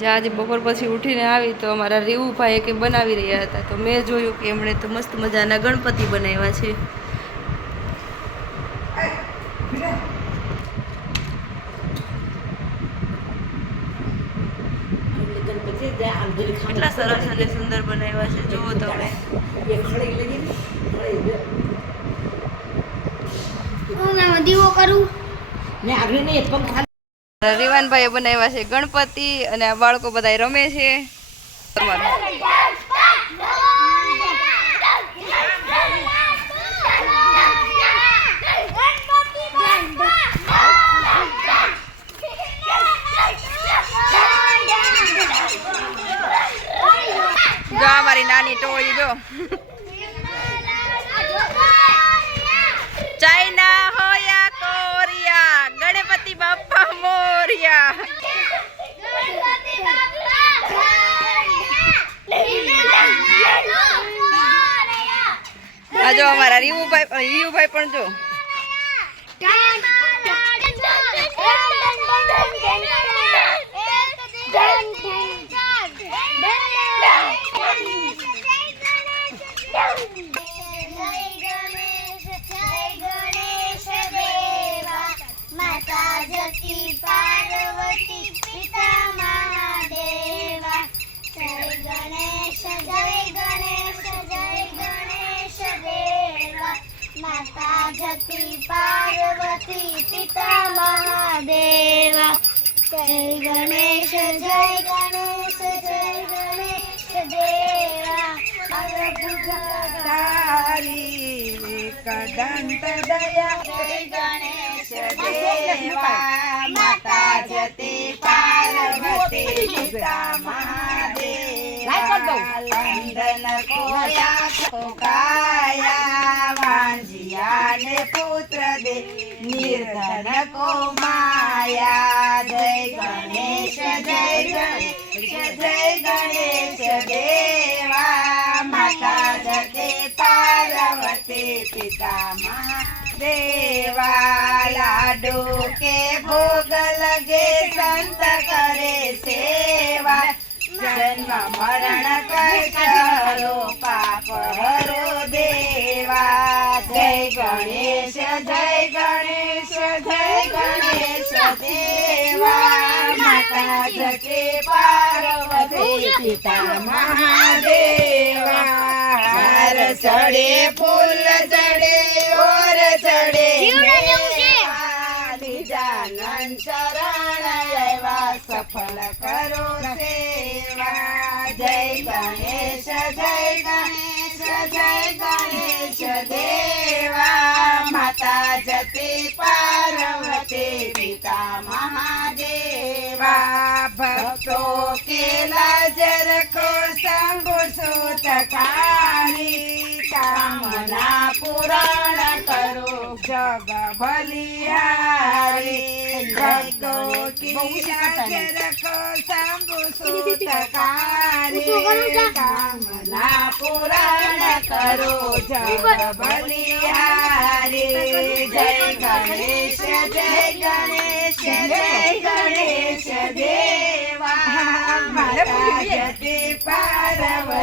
જે આજે બપોર પછી ઉઠીને આવી તો અમારા રીવુભાઈ કે બનાવી રહ્યા હતા. તો મેં જોયું કે એમણે તો મસ્ત મજાના ગણપતિ બનાવ્યા છે. કેટલા સરસ અને સુંદર બનાવ્યા છે. જુઓ તમે. દીવો કરું. ને આગળ નહીં કરું રીવાનભાઈએ બનાવ્યા છે ગણપતિ અને આ બાળકો બધા રમે છે જો આ મારી નાની ટોળી જો ચાઇના હોયા કોરિયા ગણપતિ બાપ્પા મોરિયા આ જો અમારા રીવુભાઈ રીવુભાઈ પણ જો માતા ગણેશ જય ગણેશ જય ગણેશ દેવા. તારી કદંત દયા. જય ગણેશ દેવા. માતા જતી પાર્વતી પિતા મહાદેવા. લંડન કોયા ઠોકાયા વાંજિયા ને પુત્ર દે. નિર્ધન કો માયા જય ગણેશ જય ગણેશ જય ગણેશ દેવા માતા જતે પાર્વતી પિતા મહાદેવા લાડુ કે ભોગ લગે સંત કરે સેવા જન્મ મરણ કરો પાપ હરો દેવા જય ગણેશ જય ગણેશ ગણેશ દેવા માતા જતે પાર્વતી પિતા મહાદેવા હાર ચડે ફૂલ ચડે ઓર ચડે મેવા, નિજાનંદ શરણ આવ્યા સફળ કરો સેવા જય ગણેશ જય ગણેશ જય ગણેશ દેવા માતા भक्तो केला जरको सांगू सुत कामना पुराण करो जग भलिहारी भक्तो केला कामना पुराण करो जग जय गणेश जय गणेश जय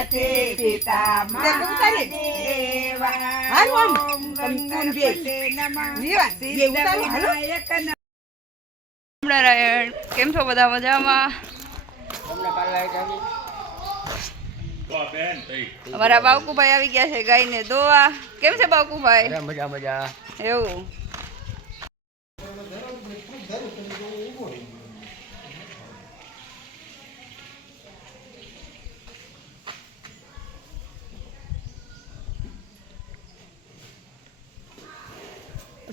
પિતા નમઃ. નારાયણ કેમ છો બધા મજામાં? અમારા બાવકુભાઈ આવી ગયા છે ગાય ને દોવા. કેમ છે બાવકુભાઈ મજા મજા. એવું.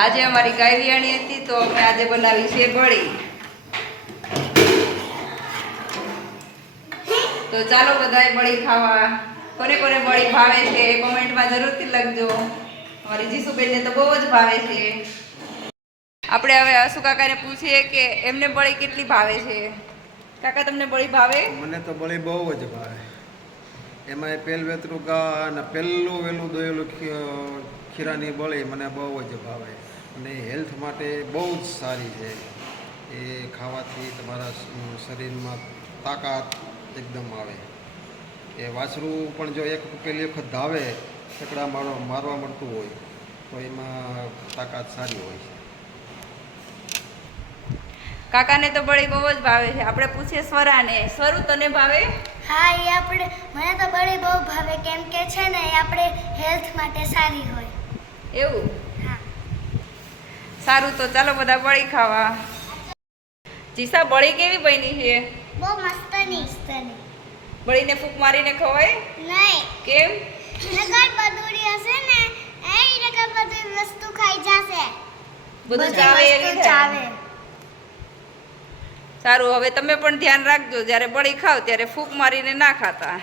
આજે અમારી ગાયવિયાણી હતી તો અમે આજે બનાવી છે ભળી. તો ચાલો બધાએ બળી ખાવા. કોને કોને બળી ભાવે છે કોમેન્ટમાં જરૂરથી લખજો. અમારી જીસુબેનને તો બહુ જ ભાવે છે. આપણે હવે અશુ કાકાને પૂછીએ કે એમને બળી કેટલી ભાવે છે? કાકા, તમને બળી ભાવે? મને તો બળી બહુ જ ભાવે. એમાં પેલ વેતરું ગા અને પહેલું વહેલું દોયેલું ખીરાની બળી મને બહુ જ ભાવે. અને હેલ્થ માટે બહુ જ સારી છે. એ ખાવાથી તમારા શરીરમાં તાકાત એકદમ આવે. એ વાસરું પણ જો એક પેલી વખત ધાવે છકડા મારવા મારવા મળતું હોય તો એમાં તાકાત સારી હોય છે. કાકાને તો બળી બહુ જ ભાવે છે. આપણે પૂછીએ સ્વરાને. સ્વરું તને ભાવે? હા એ આપણે મને તો બળી બહુ ભાવે. કેમ કે છે ને એ આપણે હેલ્થ માટે સારી હોય. એવું? સારું તો ચાલો બધા બળી ખાવા. જીસા બળી કેવી બની છે? બહુ મસ્તની મસ્તની બળીને ફૂક મારીને ખવાય? નહીં. કેમ? નગર બદુડી હશે ને એ નગર બધી વસ્તુ ખાઈ જશે. બધું ચાવે એવી ચાવે. સારું હવે તમે પણ ધ્યાન રાખજો જ્યારે બળી ખાવ ત્યારે ફૂક મારીને ના ખાતા.